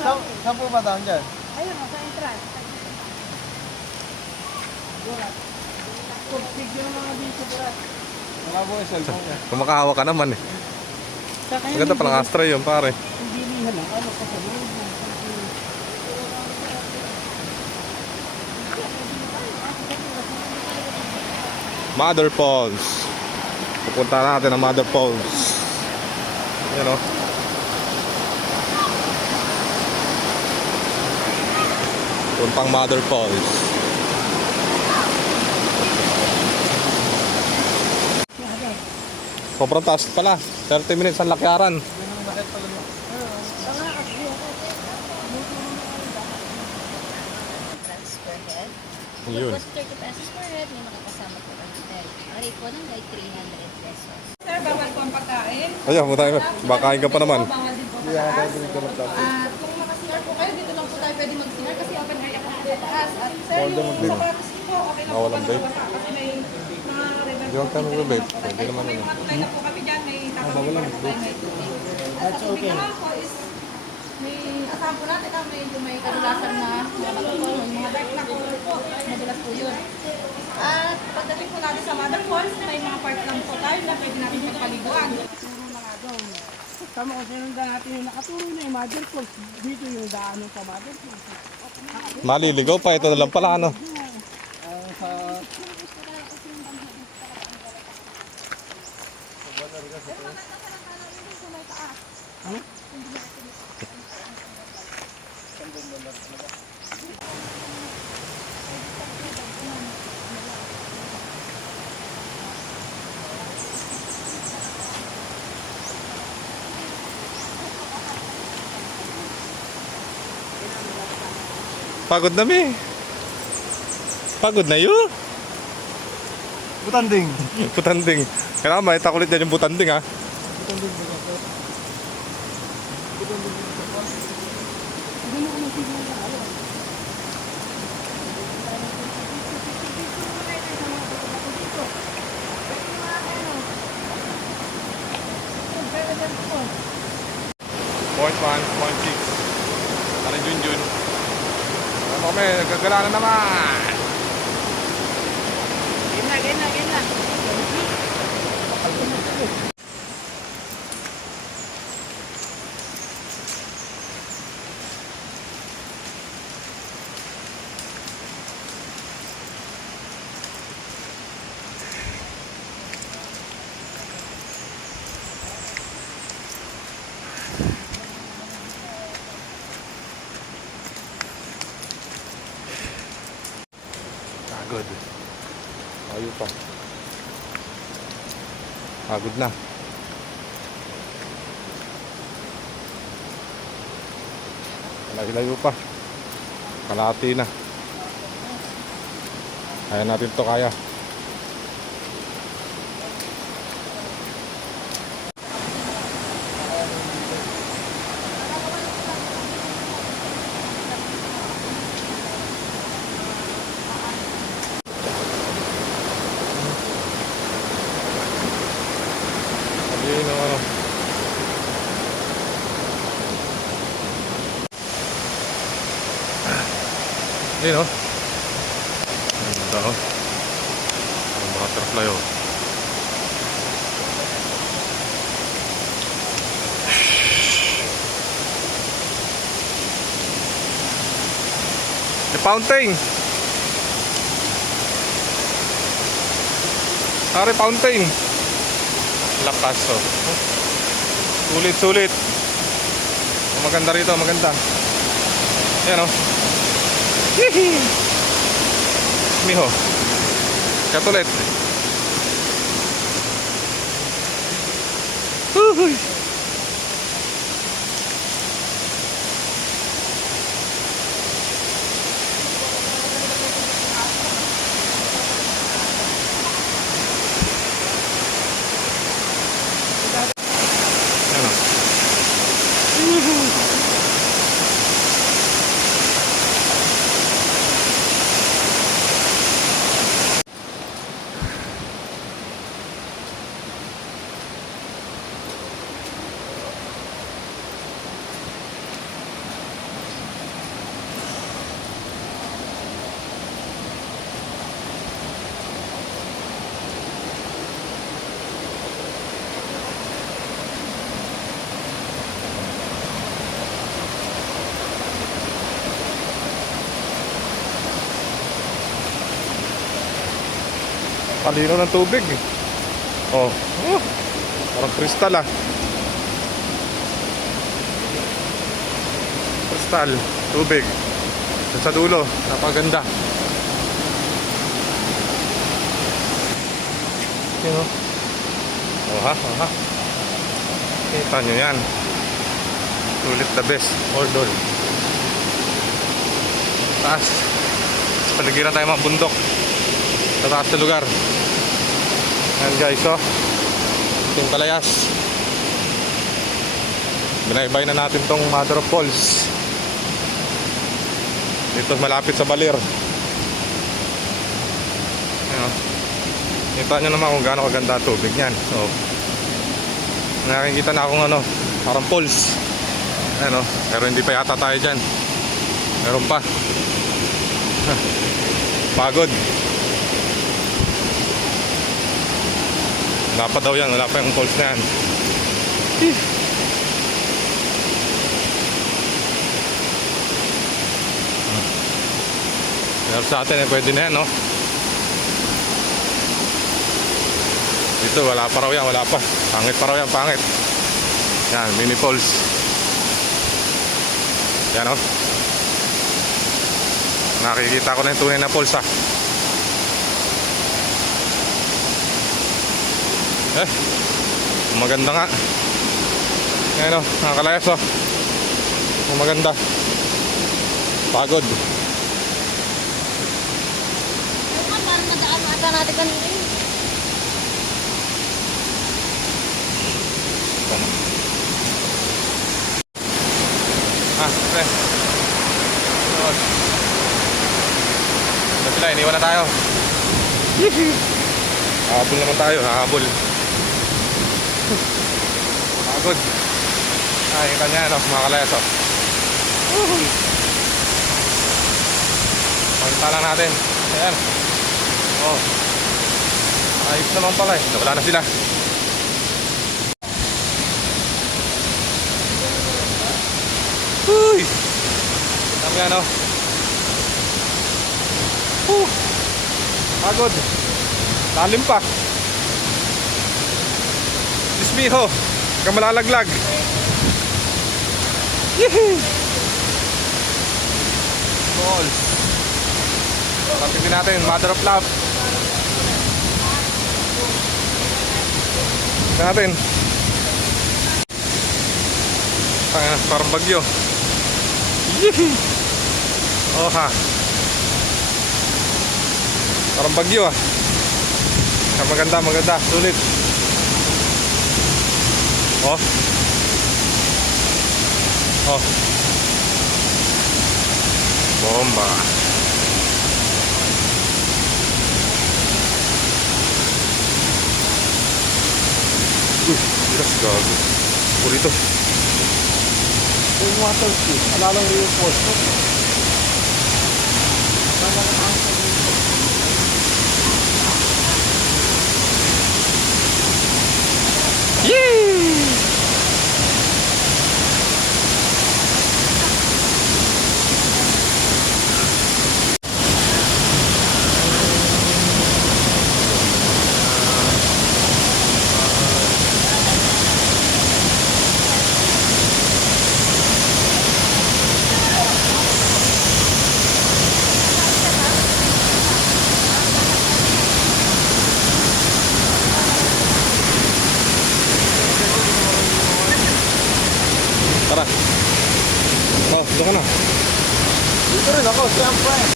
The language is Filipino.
Saan po ba daan dyan? Ayun, sa entrance. Pagsigyo ng mga dito, Burat. Wala po yung cellphone niya. Kumakahawa ka naman eh. Maganda palang Astra yun, pare. Hindi lihan lang. Ano pa sa loob? Mother Falls. Pupunta natin ang Mother Falls. Yan o. Puntang Mother Falls. Sobrang taas pala. 30 minutes ang lakyaran. Per head. Yun. Cost 30 pesos per head, may makakasama po ng hotel. Ang rate po ng guide, 300 pesos. Sir, bawal po ang pagkain. Ayun, tayo. Bakain ka pa naman. Bawal din po sa Hindi ako taas. tayo dito magtapos. At kung maka-CR po kayo, dito lang po tayo pwede mag-CR kasi open area po sa taas. At sir, yung sa privacy po, okay lang po Walang ba vape? nakabasa? Kasi may mga rebel Di wag ka mag-vape. Pwede naman May yun. mga tulay na po kami dyan, may tatawin po tayo may tubig. At sa tubig naman po is may asahan po natin na may kadulasan na mga matutulong, may mga dark na color po, madulas po yun. At pagdating po natin sa Mother Falls, may mga part lang po tayo na pwede natin magpaliguan. Turo na nga daw. Tama ko sinundan natin yung nakaturo na yung Mother Falls. Dito yung daanan sa Mother Falls. Maliligaw pa. Ito na lang pala ano. Pagod na mi. Pagod na yun. Butanding. Butanding. Kailangan may takulit yan yung butanding ha. Point 1, point 6. Ano Junjun? Ano kami, nagagala na naman. Gina. Pagod. Ayaw pa. Pagod na. Layo pa. Kalahati na. Kaya natin to kaya. Ayun ang ano. Ayun o. Ganda o. Ang butterfly o. The fountain. Sorry, fountain. Lakas o. Sulit. Maganda rito, maganda. Ayan o. Hihi. Miho. Katulit. Huhuy. Ayan o. Kalino ng tubig eh. Oh. Parang kristal ah. Kristal, tubig. Doon sa dulo, napaganda. Yun o. Oha. Kita nyo yan. Sulit the best. All doll. Taas. Paligiran tayo mga bundok. Sa taas na lugar. Ayan guys, oh. Itong Kalayas. Binaybay na natin tong Mother of Falls. Dito malapit sa Baler. Ayan, oh. Kita nyo naman kung gaano kaganda tubig niyan. So, nakikita na akong ano, parang falls. Ayan, oh. Pero hindi pa yata tayo dyan. Meron pa. Pagod. Wala pa daw yan, wala pa yung falls na yan. Pero sa atin pwede na yan, no? Dito wala pa raw yan, wala pa. Pangit pa raw yan, pangit. Yan, mini falls. Yan, no? Nakikita ko na yung tunay na falls, ah. Maganda nga. Ayan o, mga Kalayas o. Maganda. Pagod. Parang nadaan ata natin kanina yun. Pre. Sila, iniwan na tayo. Habol naman tayo, habol. Pagod. Kita niya, no, mga Kalayas, oh. Pagkita lang natin. Ayan. Oh. Ayos naman pala eh. Wala na sila. Uy! Tama yan, oh. Pagod. Lalim pa. Dismiho. Huwag ka malalaglag. Yehey! Balls. Lapit din natin, Mother of Love. Tignan natin. Parang bagyo. Yehey! Oh ha. Parang bagyo ah. Maganda, maganda. Sulit. Oh. Oh. Bomba. Bilas gago. Purito. Yung water ski, alalang reinforcement. Yee! Tara. Oh, doon ka na. Dito rin ako, siyempre.